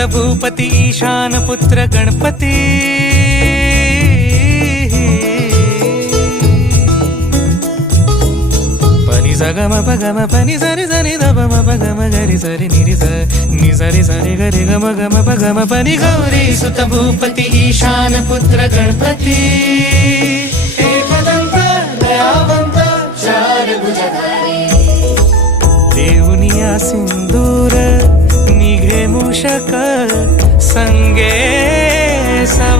सुत भूपती ईशान पुत्र गणपती पनि सगम पगम पनि सरि सरि दपम पगम गरि सरि निरि स नि सरि सरि गरि गम गम पगम पनि गौरी सुत भूपती ईशान पुत्र गणपती एकदंत दयावंत चार भुजधारी देवनिया सिंदूर निघे मूषक संगे सव